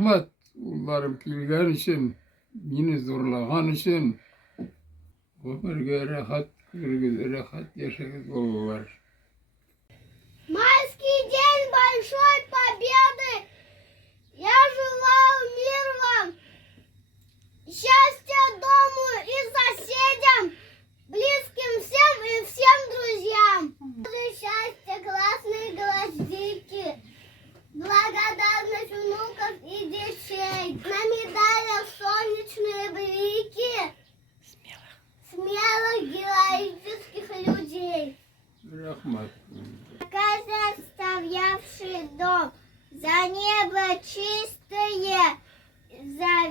Rahmet onların kilgen için, beni zorlagan için ömürge rahat yaşayız olur. Майский день большой победы. Я желаю мир вам, счастья дому и соседям, близким всем и всем друзьям. Счастья, классные гвоздики, благодарность внуков и детей, на медалях солнечные блики, смелых героических людей. Rahmet. Каждый оставлявший дом, за небо чистое, за